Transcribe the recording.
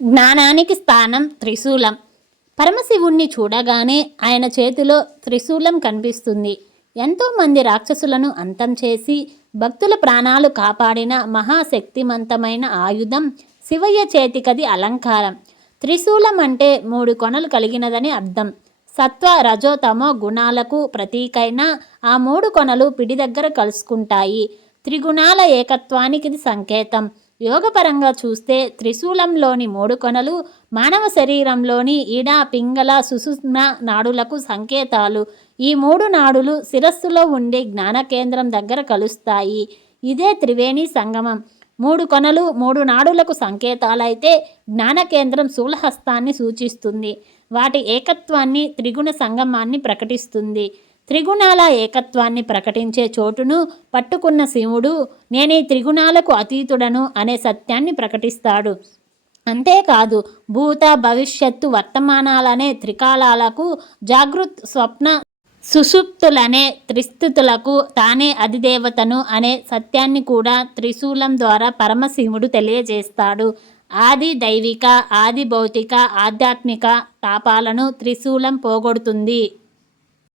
జ్ఞానానికి స్థానం త్రిశూలం. పరమశివుణ్ణి చూడగానే ఆయన చేతిలో త్రిశూలం కనిపిస్తుంది. ఎంతోమంది రాక్షసులను అంతం చేసి భక్తుల ప్రాణాలు కాపాడిన మహాశక్తిమంతమైన ఆయుధం శివయ్య చేతికది అలంకారం. త్రిశూలం అంటే 3 కొనలు కలిగినదని అర్థం. సత్వ రజో తమో గుణాలకు ప్రతీకైన ఆ 3 కొనలు పిడి దగ్గర కలుసుకుంటాయి. త్రిగుణాల ఏకత్వానికి ఇది సంకేతం. యోగపరంగా చూస్తే త్రిశూలంలోని 3 కొనలు మానవ శరీరంలోని ఈడ పింగళ సుషుమ్న నాడులకు సంకేతాలు. ఈ 3 నాడులు శిరస్సులో ఉండే జ్ఞాన కేంద్రం దగ్గర కలుస్తాయి. ఇదే త్రివేణి సంగమం. 3 కొనలు 3 నాడులకు సంకేతాలైతే జ్ఞాన కేంద్రం శూలహస్తాన్ని సూచిస్తుంది. వాటి ఏకత్వాన్ని త్రిగుణ సంగమాన్ని ప్రకటిస్తుంది. త్రిగుణాల ఏకత్వాన్ని ప్రకటించే చోటును పట్టుకున్న శివుడు నేనే త్రిగుణాలకు అతీతుడను అనే సత్యాన్ని ప్రకటిస్తాడు. అంతేకాదు భూత భవిష్యత్తు వర్తమానాలనే త్రికాలాలకు, జాగృత్ స్వప్న సుషుప్తులనే త్రిస్థితులకు తానే అధిదేవతను అనే సత్యాన్ని కూడా త్రిశూలం ద్వారా పరమశివుడు తెలియజేస్తాడు. ఆది దైవిక, ఆది భౌతిక, ఆధ్యాత్మిక తాపాలను త్రిశూలం పోగొడుతుంది.